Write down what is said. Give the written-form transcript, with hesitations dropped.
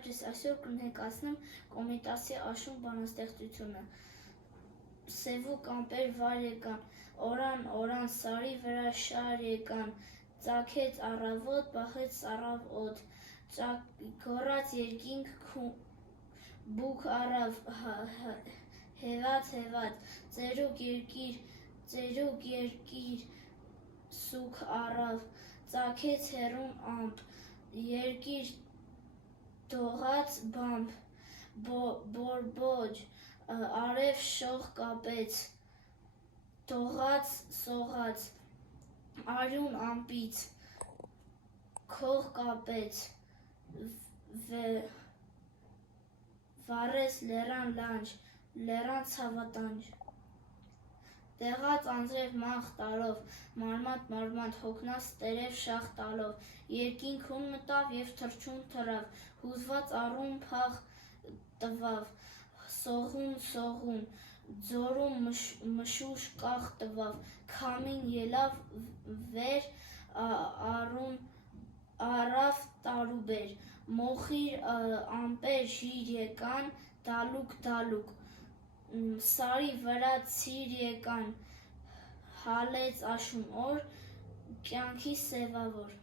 կարճս այսօր կներկայացնեմ Կոմիտասի աշուն բանաստեղծությունը։ Սևուկ ամպեր վար եկան, օրան սարի վրա շար եկան, ծագեց առավոտ, բախեց ծառավ օդ, գոռաց երկինք բուք առավ, հևաց, ծերուկ երկիր, սուք առավ, ծագեց հեռուն ամպ, երկիր դողաց բամբ, բորբոջ, արև շող կապեց, դողաց սողաց, արյուն ամպից, քող կապեց, վառեց լեռան լանջ, լեռան ցավատանջ, տեղաց անձրև մանխ տալով, մարմանդ հոգնած տերև շաղ տալով, երկինք հուն մտավ և թռչուն թռավ, հուզված առուն փախ տվավ, սողուն, ձորում մշուշ կաղ տվավ, քամին ելավ վեր, առավ տարուբեր, մոխիր ամպեր ժիր եկան, դալուկ, սարի վրա ցիր եկան, հալեց աշուն օր, կյանքի սևավոր։